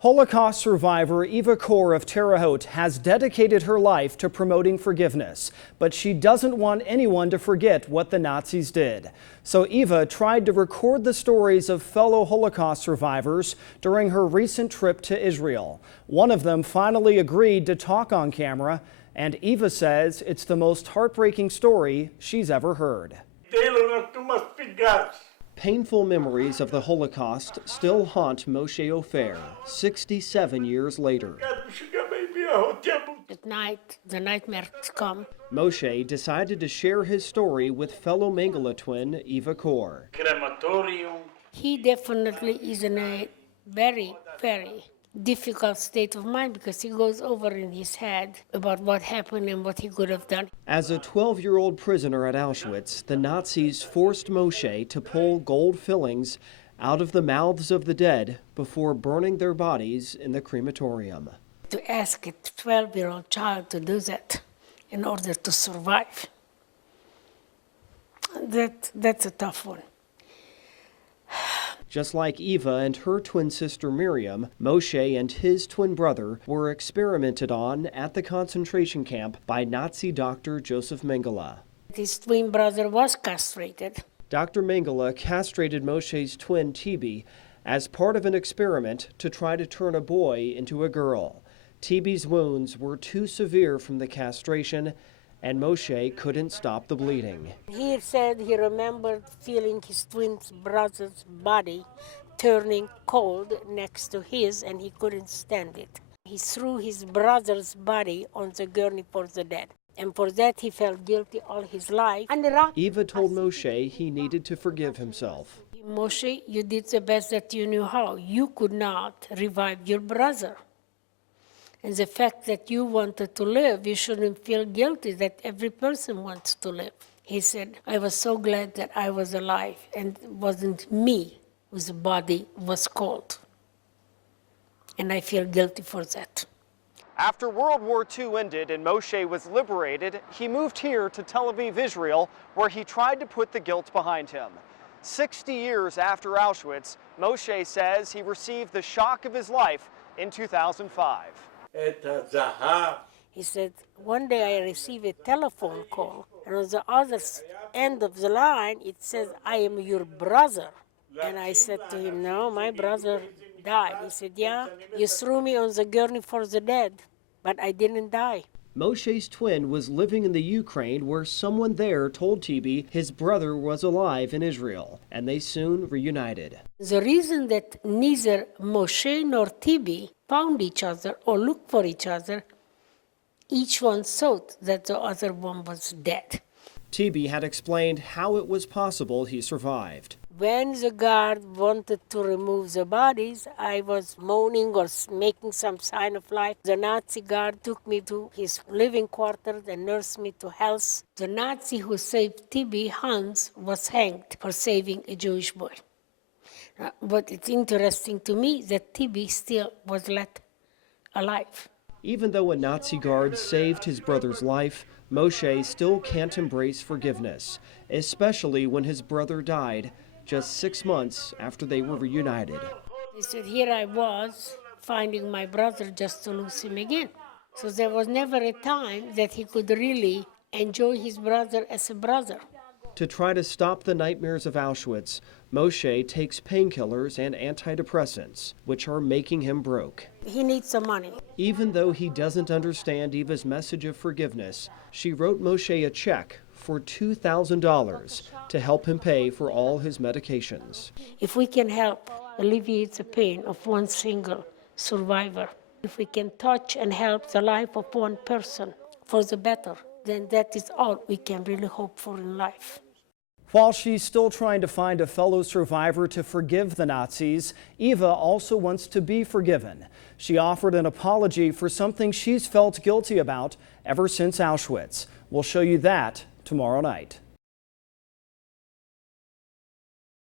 Holocaust survivor Eva Kor of Terre Haute has dedicated her life to promoting forgiveness, but she doesn't want anyone to forget what the Nazis did. So Eva tried to record the stories of fellow Holocaust survivors during her recent trip to Israel. One of them finally agreed to talk on camera, and Eva says it's the most heartbreaking story she's ever heard. Painful memories of the Holocaust still haunt Moshe Ofer 67 years later. At night, the nightmares come. Moshe decided to share his story with fellow Mengele twin Eva Kor. He definitely is in a very, very difficult state of mind because he goes over in his head about what happened and what he could have done. As a 12-year-old prisoner at Auschwitz, the Nazis forced Moshe to pull gold fillings out of the mouths of the dead before burning their bodies in the crematorium. To ask a 12-year-old child to do that in order to survive, that's a tough one. Just like Eva and her twin sister Miriam, Moshe and his twin brother were experimented on at the concentration camp by Nazi doctor Joseph Mengele. His twin brother was castrated. Dr. Mengele castrated Moshe's twin Tibi as part of an experiment to try to turn a boy into a girl. Tibi's wounds were too severe from the castration, and Moshe couldn't stop the bleeding. He said he remembered feeling his twin brother's body turning cold next to his, and he couldn't stand it. He threw his brother's body on the gurney for the dead, and for that he felt guilty all his life. Eva told Moshe he needed to forgive himself. Moshe, you did the best that you knew how. You could not revive your brother. And the fact that you wanted to live, you shouldn't feel guilty that every person wants to live. He said, I was so glad that I was alive and it wasn't me whose body was cold. And I feel guilty for that. After World War II ended and Moshe was liberated, he moved here to Tel Aviv, Israel, where he tried to put the guilt behind him. 60 years after Auschwitz, Moshe says he received the shock of his life in 2005. He said, one day I received a telephone call, and on the other end of the line, it says, I am your brother. And I said to him, no, my brother died. He said, yeah, you threw me on the gurney for the dead, but I didn't die. Moshe's twin was living in the Ukraine where someone there told Tibi his brother was alive in Israel, and they soon reunited. The reason that neither Moshe nor Tibi found each other or looked for each other, each one thought that the other one was dead. Tibi had explained how it was possible he survived. When the guard wanted to remove the bodies, I was moaning or making some sign of life. The Nazi guard took me to his living quarters and nursed me to health. The Nazi who saved Tibi, Hans, was hanged for saving a Jewish boy. But it's interesting to me that Tibi still was left alive. Even though a Nazi guard saved his brother's life, Moshe still can't embrace forgiveness, especially when his brother died just 6 months after they were reunited. He said, here I was finding my brother just to lose him again. So there was never a time that he could really enjoy his brother as a brother. To try to stop the nightmares of Auschwitz, Moshe takes painkillers and antidepressants, which are making him broke. He needs some money. Even though he doesn't understand Eva's message of forgiveness, she wrote Moshe a check for $2,000 to help him pay for all his medications. If we can help alleviate the pain of one single survivor, if we can touch and help the life of one person for the better, then that is all we can really hope for in life. While she's still trying to find a fellow survivor to forgive the Nazis, Eva also wants to be forgiven. She offered an apology for something she's felt guilty about ever since Auschwitz. We'll show you that tomorrow night.